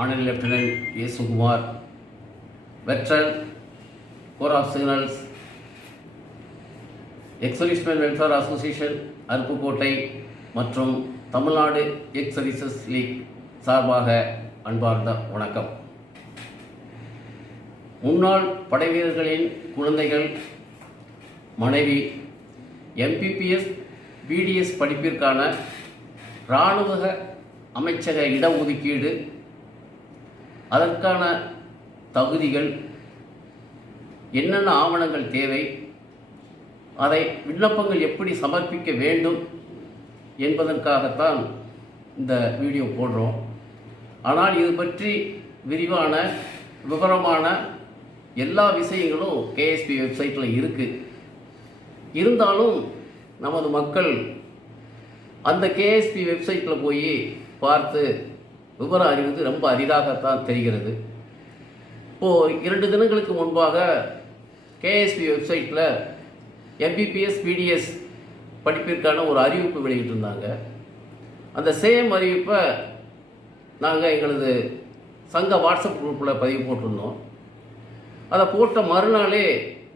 Honorary Lieutenant A. Sukumar, Veteran, Corps of Signals, Ex-Servicemen Welfare Association, Aruppukottai மற்றும் Tamil Nadu X services league சார்பாக அன்பார்ந்த வணக்கம். முன்னாள் படைவீரர்களின் குழந்தைகள், மனைவி MPPS BDS படிப்பிற்கான இராணுவ அமைச்சக இடஒதுக்கீடு, அதற்கான தகுதிகள், என்னென்ன ஆவணங்கள் தேவை, அதை விண்ணப்பங்கள் எப்படி சமர்ப்பிக்க வேண்டும் என்பதற்காகத்தான் இந்த வீடியோ போடுறோம். ஆனால் இது பற்றி விரிவான விவரமான எல்லா விஷயங்களும் KSP வெப்சைட்டில் இருக்குது. இருந்தாலும் நமது மக்கள் அந்த KSP வெப்சைட்டில் போய் பார்த்து விவரம் அறிவது ரொம்ப அரிதாகத்தான் தெரிகிறது. இப்போது 2 தினங்களுக்கு முன்பாக KSP வெப்சைட்டில் MPPS BDS படிப்பிற்கான ஒரு அறிவிப்பு வெளியிட்டிருந்தாங்க. அந்த சேம் அறிவிப்பை நாங்கள் எங்களது சங்க வாட்ஸ்அப் குரூப்பில் பதிவு போட்டிருந்தோம். அதை போட்ட மறுநாளே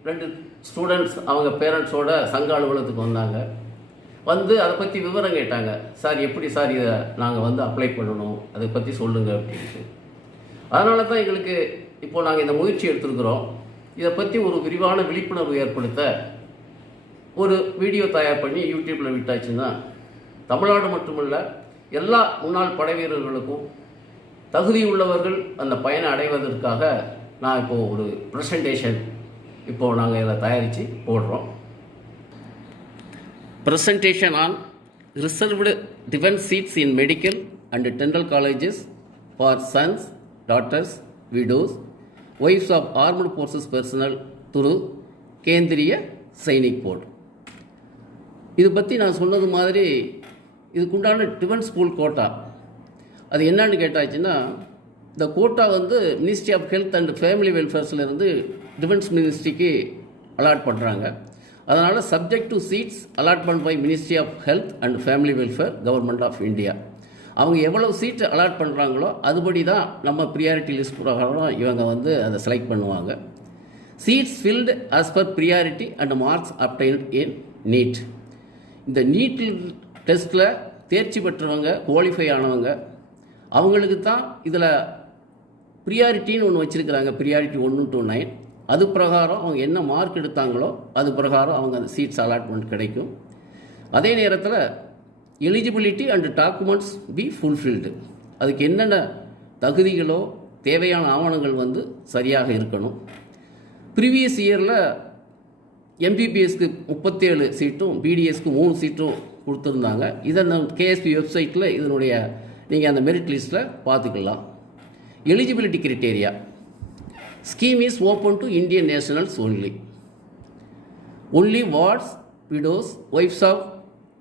2 ஸ்டூடெண்ட்ஸ் அவங்க பேரண்ட்ஸோட சங்க அலுவலகத்துக்கு வந்தாங்க. வந்து அதை பற்றி விவரம் கேட்டாங்க. சார் எப்படி சார் இதை நாங்கள் அப்ளை பண்ணணும், அதை பற்றி சொல்லுங்கள் அப்படின்ட்டு. அதனால தான் எங்களுக்கு இப்போது நாங்கள் இந்த முயற்சி எடுத்துருக்குறோம். இதை பற்றி ஒரு விரிவான விழிப்புணர்வு ஏற்படுத்த ஒரு வீடியோ தயார் பண்ணி யூடியூப்பில் விட்டாச்சுன்னா தமிழ்நாடு மட்டுமல்ல எல்லா முன்னாள் படை வீரர்களுக்கும் தகுதியுள்ளவர்கள் அந்த பயனை அடைவதற்காக நான் இப்போது ஒரு ப்ரெசன்டேஷன் இப்போது நாங்கள் இதை தயாரித்து போடுறோம். Presentation on reserved defense seats in medical and dental colleges for sons, daughters, widows, wives of armed forces personnel through Kendriya Sainik board. இது பற்றி நான் சொன்னது மாதிரி இதுக்குண்டான டிஃபென்ஸ் ஸ்கூல் கோட்டா அது என்னன்னு கேட்டாச்சுன்னா, இந்த quota ministry of health and family வெல்ஃபேர்ஸ்லேருந்து டிஃபென்ஸ் மினிஸ்ட்ரிக்கு அலாட் பண்ணுறாங்க. அதனால் subject to seats allotment by ministry of health and family welfare government of India. அவங்க எவ்வளவு சீட் அலாட் பண்ணுறாங்களோ அதுபடி தான் நம்ம ப்ரியாரிட்டி லிஸ்ட் பிரகாரம் இவங்க அதை செலக்ட் பண்ணுவாங்க. Seats filled as per priority and marks obtained in NEET. இந்த நீட் டெஸ்ட்டில் தேர்ச்சி பெற்றவங்க, குவாலிஃபை ஆனவங்க, அவங்களுக்கு தான் இதில் ப்ரியாரிட்டின்னு ஒன்று வச்சுருக்கிறாங்க. Priority 1 to 9. அது பிரகாரம் அவங்க என்ன மார்க் எடுத்தாங்களோ அது பிரகாரம் அவங்க அந்த சீட்ஸ் அலாட்மெண்ட் கிடைக்கும். அதே நேரத்தில் eligibility and documents B fulfilled. அதுக்கு என்னென்ன தகுதிகளோ தேவையான ஆவணங்கள் சரியாக இருக்கணும். ப்ரீவியஸ் இயரில் MPPSக்கு 37 சீட்டும் BDSக்கு 3 சீட்டும் கொடுத்துருந்தாங்க. இதை KSP வெப்சைட்டில் இதனுடைய நீங்கள் அந்த மெரிட் லிஸ்ட்டில் பார்த்துக்கலாம். Eligibility criteria scheme is open to Indian nationals only. Only wards, widows, wives of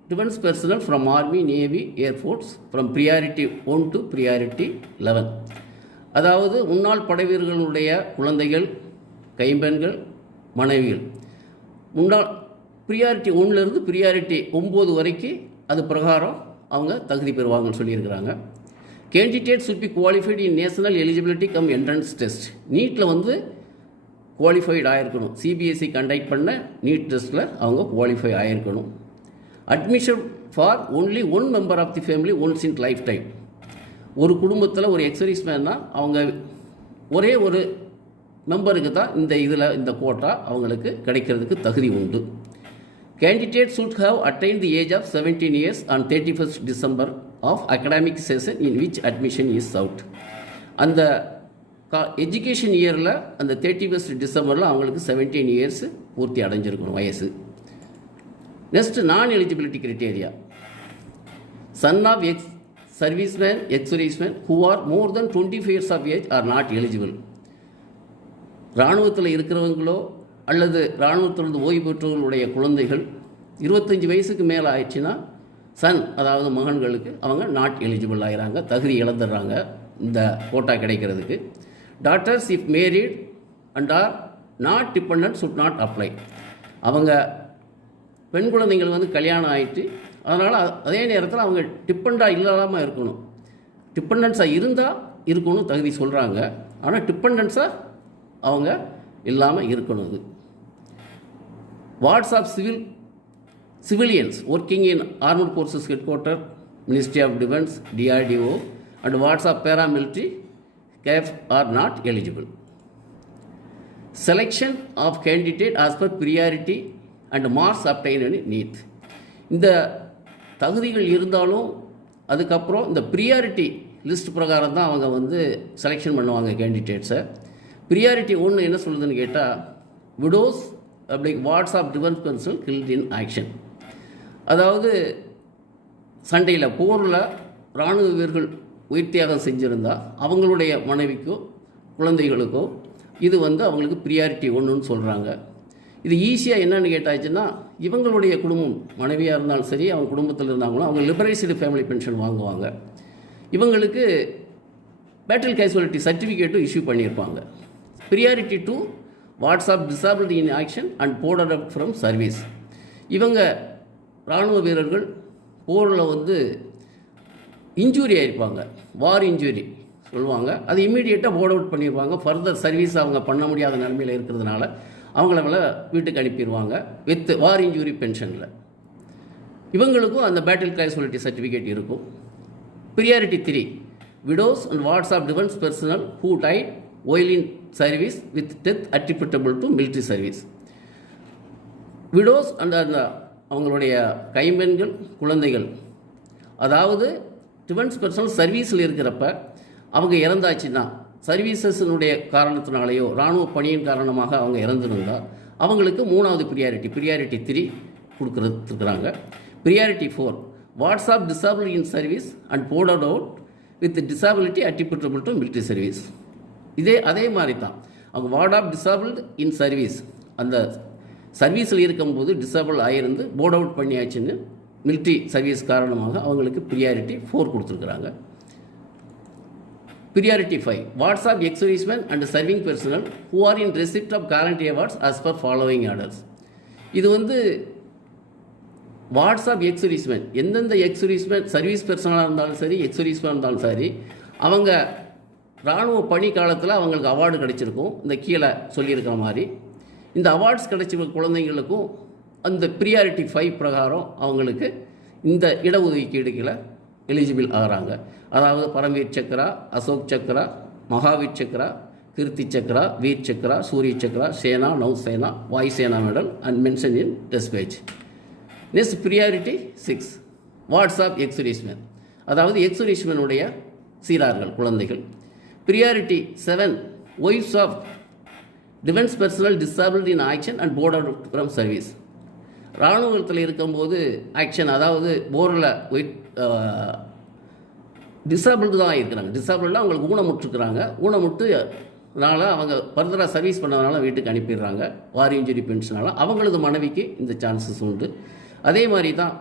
defense personnel from Army, Navy, Air Force from priority 1 to priority 11. அதாவது முன்னாள் படைவீரர்களுடைய குழந்தைகள், கைம்பெண்கள், மனைவிகள் முன்னாள் ப்ரியாரிட்டி 1லேருந்து ப்ரியாரிட்டி 9 வரைக்கும் அது பிரகாரம் அவங்க தகுதி பெறுவாங்கன்னு சொல்லியிருக்கிறாங்க. Candidate should be qualified in national eligibility cum entrance test. நீட்டில் குவாலிஃபைடு ஆகிருக்கணும். CBSE கண்டக்ட் பண்ண நீட் டெஸ்ட்டில் அவங்க குவாலிஃபை ஆகிருக்கணும். Admission for only 1 member of the family once in lifetime. ஒரு குடும்பத்தில் ஒரு எக்ஸர்வீஸ் மேன்னா அவங்க ஒரே ஒரு மெம்பருக்கு தான் இந்த கோட்டா அவங்களுக்கு கிடைக்கிறதுக்கு தகுதி உண்டு. Candidate should have attained the age of 17 years on 31st December of academic session in which admission is sought. அந்த எஜுகேஷன் இயரில் அந்த 31st டிசம்பரில் அவங்களுக்கு 17 இயர்ஸ் பூர்த்தி அடைஞ்சிருக்கணும் வயசு. நெக்ஸ்ட் நான் eligibility criteria. Son of ex serviceman, ex-serviceman who are more than 25 years of age are not eligible. இராணுவத்தில் இருக்கிறவங்களோ அல்லது இராணுவத்திலிருந்து ஓய்வு பெற்றவர்களுடைய குழந்தைகள் 25 வயசுக்கு மேலே ஆயிடுச்சுன்னா சன், அதாவது மகன்களுக்கு அவங்க நாட் எலிஜிபிள் ஆகிறாங்க, தகுதி இழந்துடுறாங்க இந்த கோட்டா கிடைக்கிறதுக்கு. Daughters if married and are not dependent should not apply. அவங்க பெண் குழந்தைங்கள் கல்யாணம் ஆகிட்டு அதனால் அதே நேரத்தில் அவங்க டிபெண்டாக இல்லாமல் இருக்கணும். டிபெண்டன்ஸாக இருந்தால் இருக்கணும் தகுதி சொல்கிறாங்க. ஆனால் டிபெண்டன்ஸாக அவங்க இல்லாமல் இருக்கணும். இது wards of civilians working in armed forces headquarters, Ministry of Defence, DRDO, and wards of paramilitary CAF are not eligible. Selection of candidate as per priority and marks obtained in NEET. இந்த தகுதிகள் இருந்தாலும் அதுக்கப்புறம் இந்த priority list பிரகாரம் தான் அவங்க வந்து selection பண்ணுவாங்க கேண்டிடேட்ஸை. ப்ரியாரிட்டி ஒன்று என்ன சொல்லுதுன்னு கேட்டால், விடோஸ் அப்படி wards of defence personnel killed in action. அதாவது சண்டையில் போரில் இராணுவ வீரர்கள் உயிர் தியாகம் செஞ்சுருந்தால் அவங்களுடைய மனைவிக்கோ குழந்தைகளுக்கோ இது வந்து அவங்களுக்கு ப்ரியாரிட்டி ஒன்றுன்னு சொல்கிறாங்க. இது ஈஸியாக என்னென்னு கேட்டாச்சுன்னா, இவங்களுடைய குடும்பம் மனைவியாக இருந்தாலும் சரி, அவங்க குடும்பத்தில் இருந்தாங்களோ அவங்க லிபரைஸ்டு ஃபேமிலி பென்ஷன் வாங்குவாங்க. இவங்களுக்கு பேட்டில் கேஷுவாலிட்டி சர்டிஃபிகேட்டும் இஷ்யூ பண்ணியிருப்பாங்க. Priority two wards of disability in action and boarded up from service. இவங்க இராணுவ வீரர்கள் போரில் வந்து இன்ஜூரி ஆகிருப்பாங்க, வார் இன்ஜூரி சொல்லுவாங்க. அது இம்மீடியட்டாக போர்ட் அவுட் பண்ணிடுவாங்க. ஃபர்தர் சர்வீஸ் அவங்க பண்ண முடியாத நிலைமையில் இருக்கிறதுனால அவங்கள வீட்டுக்கு அனுப்பிடுவாங்க வித் வார் இன்ஜூரி பென்ஷனில். இவங்களுக்கும் அந்த பேட்டில் கேஷுவாலிட்டி சர்டிஃபிகேட் இருக்கும். Priority 3 widows and wards of defence personnel who died while in service with death attributable to military service. Widows and அந்த அவங்களுடைய கைம்பெண்கள் குழந்தைகள், அதாவது டிஃபென்ஸ் பர்சனல் சர்வீஸில் இருக்கிறப்ப அவங்க இறந்தாச்சுன்னா, சர்வீசஸினுடைய காரணத்தினாலேயோ இராணுவ பணியின் காரணமாக அவங்க இறந்துருந்தால் அவங்களுக்கு 3வது ப்ரியாரிட்டி 3 கொடுக்குறாங்க. Priority 4 wards of disability in service and boarded out with disability attributable to military service. அதே மாதிரி தான் அவங்க ward of disabled in service, அந்த சர்வீஸில் இருக்கும்போது டிசபிள் ஆகிருந்து போர்ட் அவுட் பண்ணியாச்சுன்னு மிலிட்ரி சர்வீஸ் காரணமாக அவங்களுக்கு ப்ரியாரிட்டி 4 கொடுத்துருக்குறாங்க. Priority 5 wards of ex-serviceman and serving personnel who are in receipt of gallantry awards as per following orders. இது வந்து வார்ட்ஸ் ஆஃப் எக்ஸ்-சர்வீஸ்மேன், எந்தெந்த எக்ஸ்-சர்வீஸ்மேன் சர்வீஸ் பர்சனலாக இருந்தாலும் சரி, எக்ஸ்-சர்வீஸ்மேன் இருந்தாலும் சரி, அவங்க இராணுவ பணி காலத்தில் அவங்களுக்கு அவார்டு கிடைச்சிருக்கும். இந்த கீழே சொல்லியிருக்கிற மாதிரி இந்த அவார்ட்ஸ் கிடைச்ச குழந்தைங்களுக்கும் அந்த ப்ரியாரிட்டி 5 பிரகாரம் அவங்களுக்கு இந்த இடஒதுக்கீடுகளை எலிஜிபிள் ஆகிறாங்க. அதாவது Paramvir Chakra, Ashok Chakra, Mahavir Chakra, Kirti Chakra, Vir Chakra, Shaurya Chakra, Sena, Nausena, Vayusena medal and mention in despatches. Next priority 6 wards of ex-serviceman, அதாவது எக்ஸ்-சர்வீஸ்மேனுடைய சீரார்கள் குழந்தைகள். Priority 7 wives of defence personnel disability in action and board out from service. இராணுவத்தில் இருக்கும்போது ஆக்ஷன், அதாவது போரில் டிசபிள்டு தான் இருக்கிறாங்க. டிசபிள்டாக அவங்களுக்கு ஊனமுட்டுருக்குறாங்க. ஊனமுட்டுனால அவங்க ஃபர்தராக சர்வீஸ் பண்ணதுனால வீட்டுக்கு அனுப்பிடுறாங்க. வார் இன்ஜுரி பென்ஷனால் அவங்களது மனைவிக்கு இந்த சான்சஸ் உண்டு. அதே மாதிரி தான்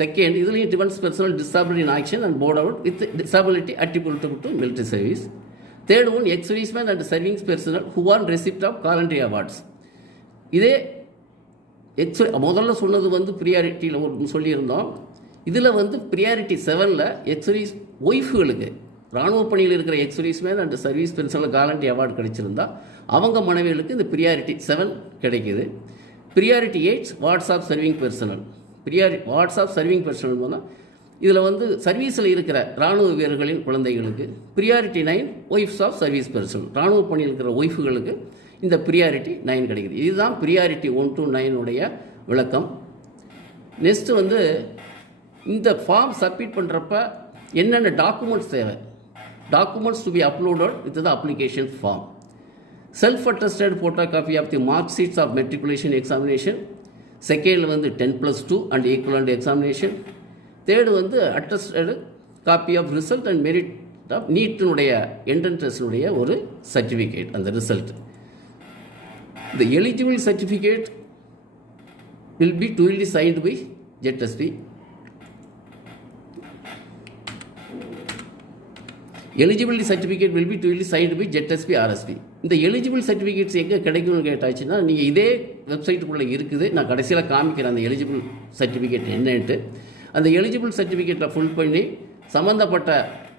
செகண்ட் இதுலேயும் defence personnel disability in action and board out with disability attributable to military service. Third one ex-serviceman and servings personnel who are receipt of gallantry awards. இதே முதல்ல சொன்னது வந்து ப்ரியாரிட்டியில் ஒரு சொல்லியிருந்தோம். இதில் வந்து ப்ரியாரிட்டி 7ல் எக்ஸ்-சர்வீஸ் ஒய்ஃபுகளுக்கு இராணுவ பணியில் இருக்கிற ex-serviceman and service personnel gallantry award கிடைச்சிருந்தா அவங்க மனைவிகளுக்கு இந்த ப்ரியாரிட்டி 7 கிடைக்கிது. Priority 8 wards of serving personnel. Wards of serving personnel போனால் இதில் வந்து சர்வீஸில் இருக்கிற இராணுவ வீரர்களின் குழந்தைகளுக்கு. Priority 9 wives of service personnel, இராணுவ பணியில் இருக்கிற ஒய்ஃபுகளுக்கு இந்த ப்ரியாரிட்டி 9 கிடைக்குது. இதுதான் ப்ரியாரிட்டி 1 to 9 உடைய விளக்கம். நெக்ஸ்ட்டு வந்து இந்த ஃபார்ம் சப்மிட் பண்ணுறப்ப என்னென்ன டாக்குமெண்ட்ஸ் தேவை, documents to be uploaded with the application form. Self attested photo copy of the mark sheets of matriculation examination. செகண்டில் வந்து 10+2 அண்ட் ஈக்குவலண்ட் எக்ஸாமினேஷன். தேர்டு வந்து attested copy of result and merit of நீட்டினுடைய entrance டெஸ்டினுடைய ஒரு certificate, அந்த result. The eligible certificate will be duly signed by ZSP. Eligibility certificate will be duly signed by ZSP RSP. இந்த eligible certificates எங்கே கிடைக்கும்னு கேட்டாச்சுன்னா, நீங்கள் இதே வெப்சைட்டுக்குள்ளே இருக்குது. நான் கடைசியில் காமிக்கிறேன் அந்த எலிஜிபிள் சர்டிஃபிகேட் என்னன்ட்டு. அந்த எலிஜிபிள் சர்டிஃபிகேட்டை ஃபுல் பண்ணி சம்மந்தப்பட்ட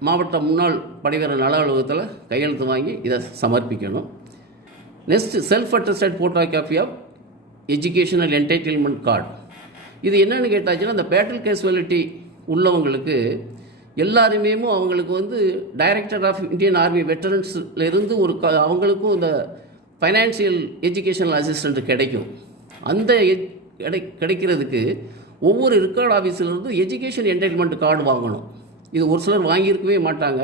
மாவட்ட முன்னாள் படைவீரர் நல அலுவலகத்தில் கையெழுத்து வாங்கி இதை சமர்ப்பிக்கணும். Next self attested photo copy of educational entitlement card. இது என்னென்னு கேட்டாச்சுன்னா, இந்த பேட்டல் கேஸ்வாலிட்டி உள்ளவங்களுக்கு எல்லாருமே அவங்களுக்கு வந்து டைரக்டர் ஆஃப் இந்தியன் ஆர்மி வெட்டரன்ஸ்லேருந்து அவங்களுக்கும் இந்த ஃபைனான்சியல் எஜுகேஷனல் அசிஸ்டண்ட் கிடைக்கும். அந்த கிடைக்கிறதுக்கு ஒவ்வொரு ரெக்கார்டு ஆஃபீஸிலிருந்து எஜுகேஷன் என்டைட்டில்மெண்ட் கார்டு வாங்கணும். இது ஒரு சிலர் வாங்கியிருக்கவே மாட்டாங்க.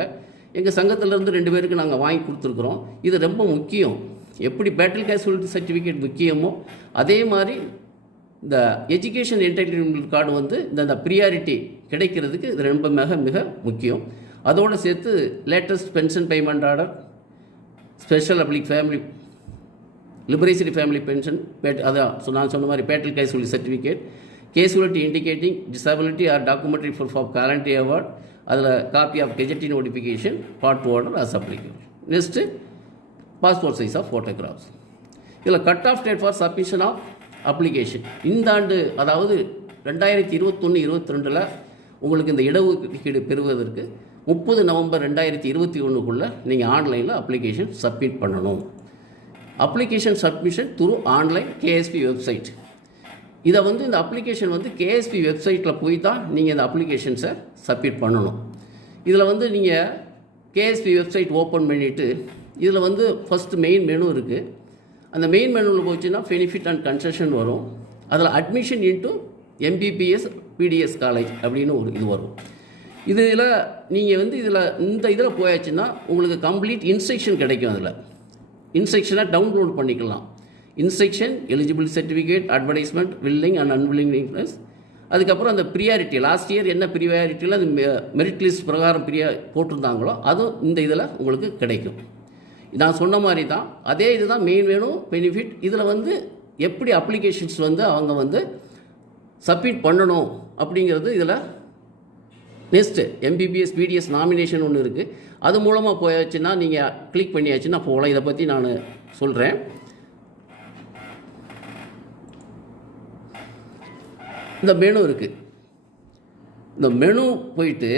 எங்கள் சங்கத்திலேருந்து 2 பேருக்கு நாங்கள் வாங்கி கொடுத்துருக்குறோம். இது ரொம்ப முக்கியம். எப்படி பேட்டல் கேஸ்வாலிட்டி சர்டிஃபிகேட் முக்கியமோ அதே மாதிரி இந்த எஜுகேஷன் என்டைட்டில்மெண்ட் கார்டு வந்து இந்த ப்ரியாரிட்டி கிடைக்கிறதுக்கு இது ரொம்ப மிக முக்கியம். அதோடு சேர்த்து latest pension payment order, special அப்ளிக் ஃபேமிலி லிபரேசரி ஃபேமிலி பென்ஷன், அதான் நான் சொன்ன மாதிரி battle casualty certificate, casualty indicating disability or documentary proof of gallantry award, அதில் copy of gazette notification part 2 order as application. Next passport size of photographs. இதில் cut off date for submission of application இந்த ஆண்டு, அதாவது 2021-22 உங்களுக்கு இந்த இடஒதுக்கீடு பெறுவதற்கு 30 November 2021 நீங்கள் ஆன்லைனில் அப்ளிகேஷன் சப்மிட் பண்ணணும். Application submission through online KSP website. இதை வந்து இந்த அப்ளிகேஷன் வந்து கேஎஸ்பி வெப்சைட்டில் போய் தான் நீங்கள் இந்த அப்ளிகேஷன்ஸை சப்மிட் பண்ணணும். இதில் வந்து நீங்கள் கேஎஸ்பி வெப்சைட் ஓப்பன் பண்ணிவிட்டு இதில் வந்து ஃபஸ்ட்டு மெயின் மெனு இருக்குது. அந்த மெயின் மெனுவில் போச்சுன்னா பெனிஃபிட் அண்ட் கன்செஷன் வரும். அதில் admission into MBBS PDS college அப்படின்னு ஒரு இது வரும். இதில் நீங்கள் வந்து இதில் போயாச்சுன்னா உங்களுக்கு கம்ப்ளீட் இன்ஸ்ட்ரக்ஷன் கிடைக்கும். அதில் இன்ஸ்ட்ரக்ஷனாக டவுன்லோட் பண்ணிக்கலாம். Instruction, eligible certificate, advertisement, willing and unwillingness, அதுக்கப்புறம் அந்த ப்ரியாரிட்டி லாஸ்ட் இயர் என்ன ப்ரியாரிட்டியில் அந்த மெரிட் லிஸ்ட் பிரகாரம் போட்டிருந்தாங்களோ அதுவும் இந்த இதில் உங்களுக்கு கிடைக்கும். நான் சொன்ன மாதிரி தான் அதே இது தான் மெயின் வேணும் பெனிஃபிட். இதில் வந்து எப்படி அப்ளிகேஷன்ஸ் வந்து அவங்க வந்து சப்மிட் பண்ணணும் அப்படிங்கிறது இதில் நெக்ஸ்ட்டு MBBS PDS நாமினேஷன் ஒன்று இருக்குது. அது மூலமாக போயாச்சுன்னா நீங்கள் கிளிக் பண்ணியாச்சுன்னா போகலாம். இதை பற்றி நான் சொல்கிறேன். இந்த மெனு இருக்குது. இந்த மெனு போயிட்டு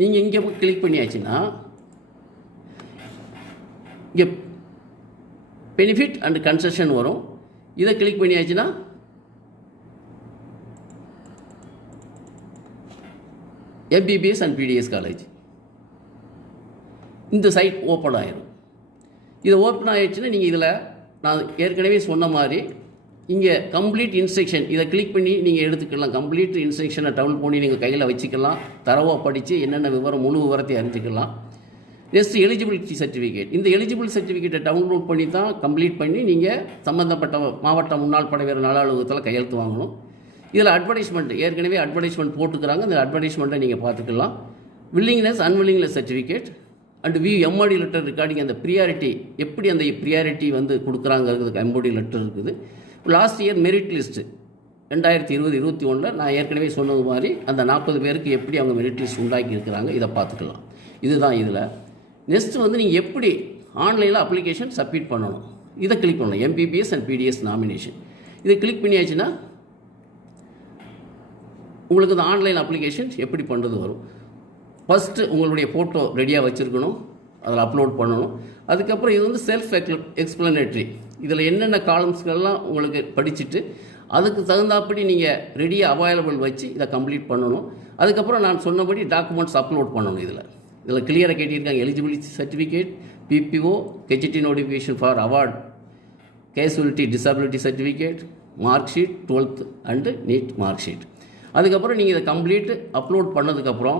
நீங்கள் இங்கே போய் கிளிக் பண்ணியாச்சுன்னா இங்கே பெனிஃபிட் அண்ட் கன்செஷன் வரும். இதை கிளிக் பண்ணியாச்சுன்னா MBBS அண்ட் PDS காலேஜ் இந்த சைட் ஓப்பன் ஆகிடும். இது ஓப்பன் ஆகிடுச்சுன்னா நீங்கள் இதில் நான் ஏற்கனவே சொன்ன மாதிரி இங்கே கம்ப்ளீட் இன்ஸ்ட்ரக்ஷன் இதை கிளிக் பண்ணி நீங்கள் எடுத்துக்கலாம். கம்ப்ளீட் இன்ஸ்ட்ரக்ஷனை டவுன்லோட் பண்ணி நீங்கள் கையில் வச்சுக்கலாம். தரவாக படித்து என்னென்ன விவரம் முழு விவரத்தை அறிஞ்சிக்கலாம். Next eligibility certificate. இந்த எலிஜிபிள் சர்டிஃபிகேட்டை டவுன்லோட் பண்ணி தான் கம்ப்ளீட் பண்ணி நீங்கள் சம்மந்தப்பட்ட மாவட்ட முன்னாள் படைவீரர் நல அலுவலகத்தில் கையெழுத்து வாங்கணும். இதில் அட்வர்டைஸ்மெண்ட் ஏற்கனவே அட்வர்டைஸ்மெண்ட் போட்டுக்கிறாங்க. இந்த அட்வர்டைஸ்மெண்ட்டை நீங்கள் பார்த்துக்கலாம். Willingness unwillingness certificate and MOD letter regarding அந்த ப்ரியாரிட்டி எப்படி அந்த ப்ரியாரிட்டி வந்து கொடுக்குறாங்கிறதுக்கு MOD லெட்டர் இருக்குது. லாஸ்ட் இயர் மெரிட் லிஸ்ட்டு 2020-21 நான் ஏற்கனவே சொன்னது மாதிரி அந்த 40 பேருக்கு எப்படி அவங்க மெரிட் லிஸ்ட் உண்டாக்கி இருக்கிறாங்க இதை பார்த்துக்கலாம். இதுதான் இதில். நெக்ஸ்ட் வந்து நீங்கள் எப்படி ஆன்லைனில் அப்ளிகேஷன் சப்மிட் பண்ணணும் இதை கிளிக் பண்ணணும். MBBS அண்ட் PDS நாமினேஷன் இதை கிளிக் பண்ணியாச்சுன்னா உங்களுக்கு இந்த ஆன்லைன் அப்ளிகேஷன் எப்படி பண்ணுறது வரும். ஃபஸ்ட்டு உங்களுடைய ஃபோட்டோ ரெடியாக வச்சுருக்கணும், அதில் அப்லோட் பண்ணணும். அதுக்கப்புறம் இது வந்து செல்ஃப் எக்ஸ்பிளனேட்ரி. இதில் என்னென்ன காலம்ஸ்கள்லாம் உங்களுக்கு படிச்சுட்டு அதுக்கு தகுந்தாப்படி நீங்கள் ரெடியாக அவைலபிள் வச்சு இதை கம்ப்ளீட் பண்ணணும். அதுக்கப்புறம் நான் சொன்னபடி டாக்குமெண்ட்ஸ் அப்லோட் பண்ணணும். இதில் கிளியராக கேட்டிருக்காங்க. Eligibility certificate, PPO, gazette notification for award, casualty disability certificate, mark sheet 12th and NEET mark sheet. அதுக்கப்புறம் நீங்கள் இதை கம்ப்ளீட்டு அப்லோட் பண்ணதுக்கப்புறம்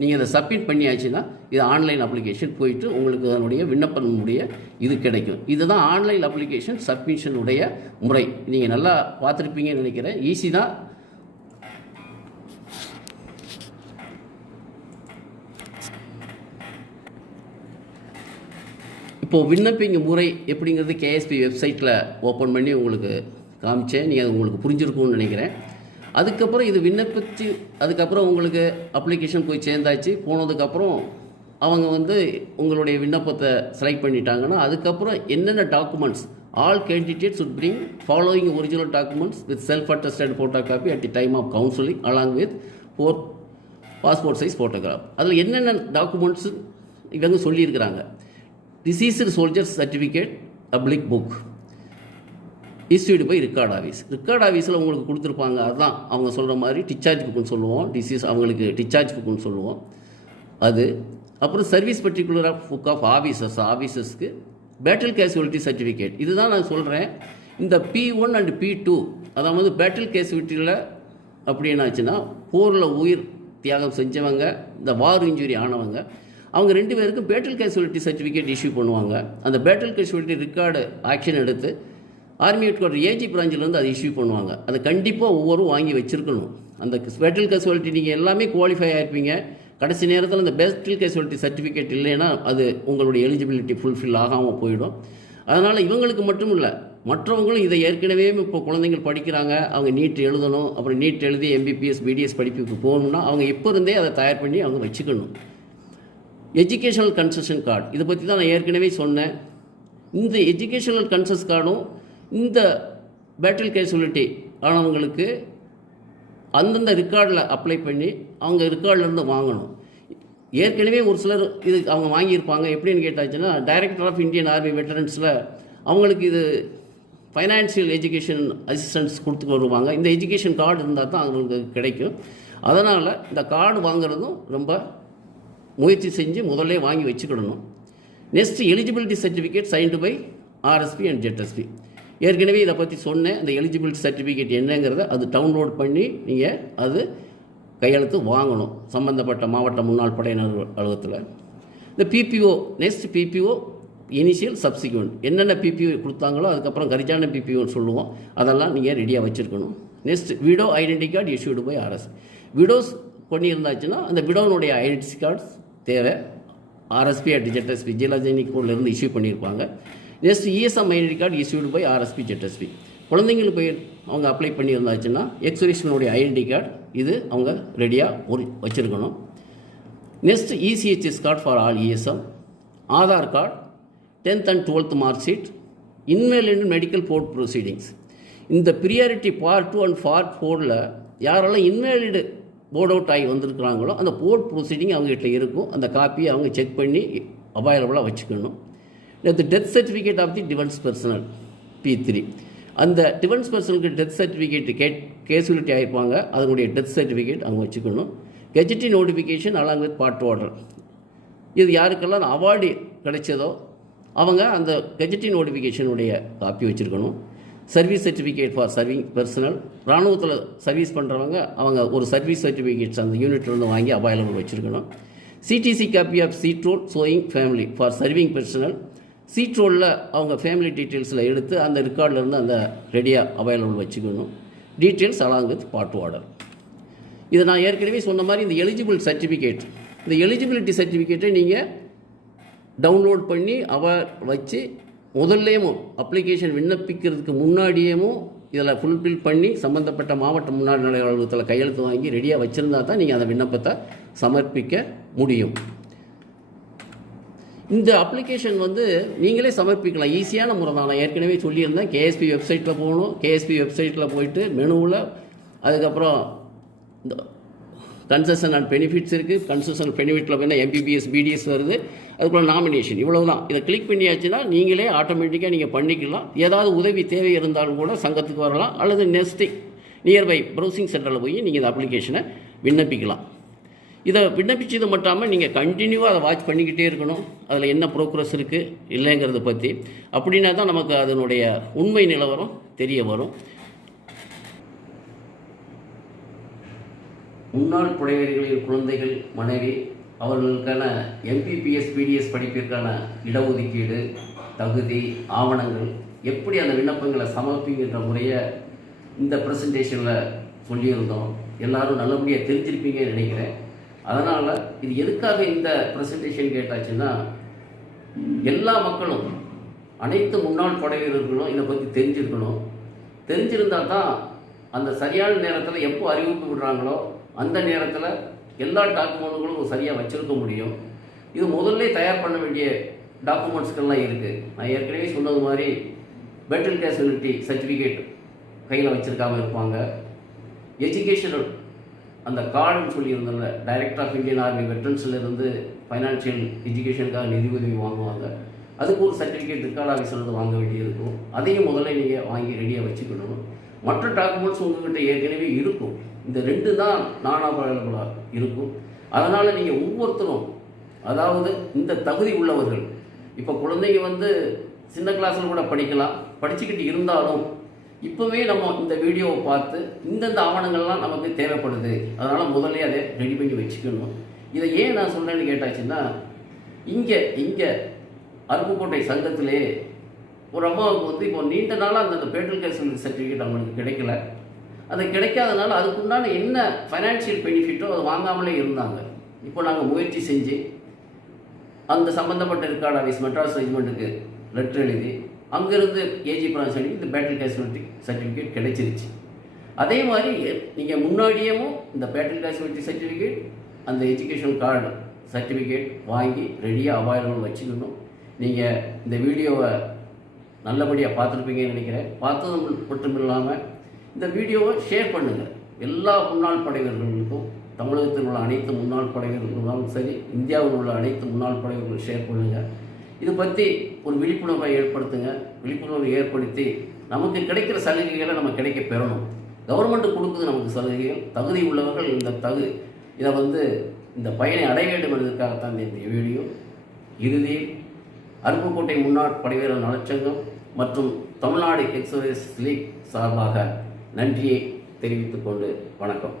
நீங்கள் இதை சப்மிட் பண்ணியாச்சுன்னா இது ஆன்லைன் அப்ளிகேஷன் போயிட்டு உங்களுக்கு அதனுடைய விண்ணப்பனுடைய இது கிடைக்கும். இதுதான் ஆன்லைன் அப்ளிகேஷன் சப்மிஷனுடைய முறை. நீங்கள் நல்லா பார்த்துருப்பீங்கன்னு நினைக்கிறேன். ஈஸி தான். இப்போது விண்ணப்பிங்க முறை எப்படிங்கிறது KSP வெப்சைட்டில் ஓப்பன் பண்ணி உங்களுக்கு காமிச்சேன். நீங்கள் அது உங்களுக்கு புரிஞ்சிருக்கும்னு நினைக்கிறேன். அதுக்கப்புறம் இது விண்ணப்பித்து அதுக்கப்புறம் உங்களுக்கு அப்ளிகேஷன் போய் சேர்ந்தாச்சு. போனதுக்கப்புறம் அவங்க வந்து உங்களுடைய விண்ணப்பத்தை செலக்ட் பண்ணிட்டாங்கன்னா அதுக்கப்புறம் என்னென்ன documents all candidates should bring following original documents with self-attested photocopy at the time of counseling along with passport size photograph. அதில் என்னென்ன டாக்குமெண்ட்ஸு இவங்க சொல்லியிருக்கிறாங்க. Deceased soldiers certificate public book issued by record office. Record ஆஃபீஸில் உங்களுக்கு கொடுத்துருப்பாங்க. அதுதான் அவங்க சொல்கிற மாதிரி டிஸ்சார்ஜ் புக்குன்னு சொல்லுவோம். டிசீஸ் அவங்களுக்கு டிஸ்சார்ஜ் புக்குன்னு சொல்லுவோம். அது அப்புறம் service particular of book of ஆஃபீஸர்ஸ்க்கு பேட்டில் கேஷுவலிட்டி சர்டிஃபிகேட். இதுதான் நான் சொல்கிறேன். இந்த P1 அண்ட் P2 அதாவது பேட்டில் கேஷுவலிட்டியில் அப்படி என்னாச்சுன்னா போரில் உயிர் தியாகம் செஞ்சவங்க, இந்த வார் இன்ஜுரி ஆனவங்க, அவங்க 2 பேருக்கும் பேட்டில் கேஷுவலிட்டி சர்டிஃபிகேட் இஷ்யூ பண்ணுவாங்க. அந்த பேட்டில் கேஷுவலிட்டி ரெக்கார்டு ஆக்ஷன் எடுத்து ஆர்மி ஹெட்குவார்டர் ஏஜி பிரான்ச்சிலேருந்து அதை இஷ்யூ பண்ணுவாங்க. அதை கண்டிப்பாக ஒவ்வொரு வாங்கி வச்சுருக்கணும். அந்த பேட்டில் கேஷுவலிட்டி நீங்கள் எல்லாமே குவாலிஃபை ஆகிருப்பீங்க. கடைசி நேரத்தில் அந்த பேட்டில் கேஷுவலிட்டி சர்டிஃபிகேட் இல்லைன்னா அது உங்களுடைய எலிஜிபிலிட்டி ஃபுல்ஃபில் ஆகாமல் போயிடும். அதனால் இவங்களுக்கு மட்டும் இல்லை, மற்றவங்களும் இதை ஏற்கனவே இப்போ குழந்தைங்கள் படிக்கிறாங்க, அவங்க நீட் எழுதணும், அப்புறம் நீட் எழுதி எம்பிபிஎஸ் பிடிஎஸ் படிப்புக்கு போகணும்னா அவங்க இப்போ இருந்தே அதை தயார் பண்ணி அவங்க வச்சுக்கணும். எஜுகேஷனல் கன்செஷன் கார்டு, இதை பற்றி தான் நான் ஏற்கனவே சொன்னேன். இந்த எஜுகேஷனல் கன்செஷன் கார்டும் இந்த பேட்டில் கேஷுவலிட்டி ஆனவங்களுக்கு அந்தந்த ரெக்கார்டில் அப்ளை பண்ணி அவங்க ரெக்கார்ட்லேருந்து வாங்கணும். ஏற்கனவே ஒரு சிலர் இது அவங்க வாங்கியிருப்பாங்க. எப்படின்னு கேட்டாச்சுன்னா டைரக்டர் ஆஃப் இந்தியன் ஆர்மி வெட்டரன்ஸில் அவங்களுக்கு இது ஃபைனான்சியல் எஜுகேஷன் அசிஸ்டன்ஸ் கொடுத்துட்டு வருவாங்க. இந்த எஜுகேஷன் கார்டு இருந்தால் தான் அவங்களுக்கு கிடைக்கும். அதனால் இந்த கார்டு வாங்குறதும் ரொம்ப முயற்சி செஞ்சு முதல்ல வாங்கி வச்சுக்கிடணும். Next eligibility certificate signed by RSB and ZSB. ஏற்கனவே இதை பற்றி சொன்னேன். இந்த எலிஜிபிலிட்டி சர்டிஃபிகேட் என்னங்கிறத அது டவுன்லோட் பண்ணி நீங்கள் அது கையெழுத்து வாங்கணும் சம்பந்தப்பட்ட மாவட்ட முன்னாள் படையினர் அலுவலகத்தில். இந்த PPO, next PPO initial subsequent, என்னென்ன பிபிஓ கொடுத்தாங்களோ அதுக்கப்புறம் கரிஜான பிபிஓன்னு சொல்லுவோம், அதெல்லாம் நீங்கள் ரெடியாக வச்சுருக்கணும். Next widow identity card issued by RS. Widows பண்ணியிருந்தாச்சுன்னா அந்த விடோனுடைய ஐடென்டி கார்ட்ஸ் தேவை. ஆர்எஸ்பி அட் ஜெட்எஸ்பி ஜிலாஜனிக்கூர்லேருந்து இஷ்யூ பண்ணியிருப்பாங்க. Next ESM identity card issued by RSB ZSB. குழந்தைங்களுக்கு போய் அவங்க அப்ளை பண்ணியிருந்தாச்சுன்னா எக்ஸுரேஷனுடைய ஐடென்டி கார்டு இது அவங்க ரெடியாக வச்சுருக்கணும். Next ECHS card for all ESM, Aadhaar card, 10th and 12th mark sheet, invalid medical board proceedings. இந்த ப்ரியாரிட்டி பார்ட் 2 அண்ட் பார்ட் 4ல் யாரெல்லாம் இன்வேலிடு போர்ட் அவுட் ஆகி வந்திருக்கிறாங்களோ அந்த போர்ட் ப்ரொசீடிங் அவங்ககிட்ட இருக்கும். அந்த காப்பியை அவங்க செக் பண்ணி அவைலபிளாக வச்சுக்கணும். இந்த death certificate of the defence personnel P3, அந்த டிஃபென்ஸ் பர்சனுக்கு டெத் சர்டிஃபிகேட் கேஷுவலிட்டி ஆகிருப்பாங்க, அதனுடைய டெத் சர்டிஃபிகேட் அவங்க வச்சுக்கணும். Gazette notification along with part order. இது யாருக்கெல்லாம் அவார்டு கிடைச்சதோ அவங்க அந்த கெஜெட்டி நோட்டிஃபிகேஷனுடைய காப்பி வச்சுருக்கணும். Service certificate for serving personnel, இராணுவத்தில் சர்வீஸ் பண்ணுறவங்க அவங்க ஒரு சர்வீஸ் சர்டிஃபிகேட்ஸ் அந்த யூனிட்லேருந்து வாங்கி அவைலபிள் வச்சுருக்கணும். CDC copy of sheet roll showing family for serving personnel, sheet ரோலில் அவங்க ஃபேமிலி டீட்டெயில்ஸில் எடுத்து அந்த ரெக்கார்ட்லேருந்து அந்த ரெடியாக அவைலபிள் வச்சுக்கணும். Details along with part order. இதை நான் ஏற்கனவே சொன்ன மாதிரி இந்த எலிஜிபிள் சர்டிஃபிகேட், இந்த எலிஜிபிலிட்டி சர்டிஃபிகேட்டை நீங்கள் டவுன்லோட் பண்ணி வச்சு முதல்லேயும் அப்ளிகேஷன் விண்ணப்பிக்கிறதுக்கு முன்னாடியேவும் இதில் ஃபுல்ஃபில் பண்ணி சம்மந்தப்பட்ட மாவட்ட முன்னாள் நிலைய அலுவலகத்தில் கையெழுத்து வாங்கி ரெடியாக வச்சுருந்தா தான் நீங்கள் அந்த விண்ணப்பத்தை சமர்ப்பிக்க முடியும். இந்த அப்ளிகேஷன் நீங்களே சமர்ப்பிக்கலாம். ஈஸியான முறை தான். நான் ஏற்கனவே சொல்லியிருந்தேன். கேஎஸ்பி வெப்சைட்டில் போகணும். கேஎஸ்பி வெப்சைட்டில் போயிட்டு மெனுவில் அதுக்கப்புறம் இந்த கன்செஷன் அண்ட் பெனிஃபிட்ஸ் இருக்குது. கன்செஷன் பெனிஃபிட்டில் போய் எம்பிபிஎஸ் பிடிஎஸ் வருது. அதுக்குள்ள நாமினேஷன், இவ்வளவு தான். இதை கிளிக் பண்ணியாச்சுன்னா நீங்களே ஆட்டோமேட்டிக்காக நீங்கள் பண்ணிக்கலாம். ஏதாவது உதவி தேவை இருந்தாலும் கூட சங்கத்துக்கு வரலாம், அல்லது நெக்ஸ்ட்டு நியர்பை ப்ரௌசிங் சென்டரில் போய் நீங்கள் இந்த அப்ளிகேஷனை விண்ணப்பிக்கலாம். இதை விண்ணப்பிச்சது மட்டும் நீங்கள் கண்டினியூவாக அதை வாட்ச் பண்ணிக்கிட்டே இருக்கணும். அதில் என்ன ப்ரோக்ரஸ் இருக்குது இல்லைங்கிறத பற்றி. அப்படின்னா தான் நமக்கு அதனுடைய உண்மை நிலவரம் தெரிய வரும். முன்னாள் புடைவீரர்களின் குழந்தைகள், மனைவி அவர்களுக்கான எம்பிபிஎஸ் பிடிஎஸ் படிப்பிற்கான இடஒதுக்கீடு, தகுதி, ஆவணங்கள், எப்படி அந்த விண்ணப்பங்களை சமர்ப்பிக்கின்ற முறையை இந்த ப்ரெசன்டேஷனில் சொல்லியிருந்தோம். எல்லோரும் நல்லபடியாக தெரிஞ்சிருப்பீங்கன்னு நினைக்கிறேன். அதனால் இது எதுக்காக இந்த ப்ரெசன்டேஷன் கேட்டாச்சுன்னா, எல்லா மக்களும், அனைத்து முன்னாள் படை வீரர்களும் இதை பற்றி தெரிஞ்சிருக்கணும். தெரிஞ்சிருந்தால் தான் அந்த சரியான நேரத்தில் எப்போ அறிவிப்பு விடுறாங்களோ அந்த நேரத்தில் எல்லா டாக்குமெண்ட்டுகளும் சரியாக வச்சுருக்க முடியும். இது முதல்ல தயார் பண்ண வேண்டிய டாக்குமெண்ட்ஸ்கள்லாம் இருக்குது. நான் ஏற்கனவே சொன்னது மாதிரி பேட்டில் கேஷுவலிட்டி சர்டிஃபிகேட் கையில் வச்சுருக்காமல் இருப்பாங்க. எஜுகேஷனல் அந்த கார்டுன்னு சொல்லியிருந்தோம்ல, டைரக்டர் ஆஃப் இந்தியன் ஆர்மி வெட்ரன்ஸ்லேருந்து ஃபைனான்ஷியல் எஜுகேஷனுக்காக நிதி உதவி வாங்குவாங்க. அதுக்கு ஒரு சர்டிஃபிகேட் ரெக்கார்ட் ஆஃபீஸ்லேருந்து வாங்க வேண்டியிருக்கும். அதையும் முதல்ல நீங்கள் வாங்கி ரெடியாக வச்சுக்கணும். மற்ற டாக்குமெண்ட்ஸ் உங்கள்கிட்ட ஏற்கனவே இருக்கும். இந்த 2 தான் நான் அவைலபிளாக இருக்கும். அதனால் நீங்கள் ஒவ்வொருத்தரும், அதாவது இந்த தகுதி உள்ளவர்கள், இப்போ குழந்தைங்க சின்ன கிளாஸில் கூட படிக்கலாம், படிச்சுக்கிட்டு இருந்தாலும் இப்போவே நம்ம இந்த வீடியோவை பார்த்து இந்தந்த ஆவணங்கள்லாம் நமக்கு தேவைப்படுது. அதனால் முதல்ல அதை ரெடி பண்ணி வச்சுக்கணும். இதை ஏன் நான் சொல்கிறேன்னு கேட்டாச்சுன்னா, இங்கே அருப்புக்கோட்டை சங்கத்திலே ஒரு அம்மாவுக்கு இப்போ நீண்ட நாளாக அந்த பேட்டல் கேஸ் சர்டிஃபிகேட் அவங்களுக்கு கிடைக்கல. அது கிடைக்காதனால அதுக்குண்டான என்ன ஃபைனான்ஷியல் பெனிஃபிட்டோ அதை வாங்காமலே இருந்தாங்க. இப்போ நாங்கள் முயற்சி செஞ்சு அந்த சம்மந்தப்பட்ட ரெக்கார்ட் ஆஃபீஸ் மெட்ராஸ் ரெஜிமெண்ட்டுக்கு லெட்டர் எழுதி அங்கேருந்து ஏஜி பிரான்ச் அனுப்பி இந்த பேட்டல் கேஷுவலிட்டி சர்டிஃபிகேட் கிடைச்சிருச்சு. அதே மாதிரி நீங்கள் முன்னாடியேவும் இந்த பேட்டல் கேஷுவலிட்டி சர்டிஃபிகேட், அந்த எஜுகேஷன் கார்டு சர்டிஃபிகேட் வாங்கி ரெடியாக அவைலபிள் வச்சுக்கணும். நீங்கள் இந்த வீடியோவை நல்லபடியாக பார்த்துருப்பீங்கன்னு நினைக்கிறேன். பார்த்தது மட்டும் இல்லாமல் இந்த வீடியோவை ஷேர் பண்ணுங்கள். எல்லா முன்னாள் படைவர்களுக்கும், தமிழகத்தில் உள்ள அனைத்து முன்னாள் படைவர்களும் சரி, இந்தியாவில் உள்ள அனைத்து முன்னாள் படைவர்களும் ஷேர் பண்ணுங்கள். இது பற்றி ஒரு விழிப்புணர்வை ஏற்படுத்துங்க. விழிப்புணர்வை ஏற்படுத்தி நமக்கு கிடைக்கிற சலுகைகளை நம்ம கிடைக்க பெறணும். கவர்மெண்ட்டு கொடுக்குது நமக்கு சலுகைகள். தகுதி உள்ளவர்கள் இதை இந்த பயனை அடைய வேண்டும் என்பதற்காகத்தான் இந்த வீடியோ. இறுதியில் அருப்புக்கோட்டை முன்னாள் படைவீரர் நலச்சங்கம் மற்றும் தமிழ்நாடு எக்ஸர்சைஸ் லீக் சார்பாக நன்றியை தெரிவித்துக் கொண்டு வணக்கம்.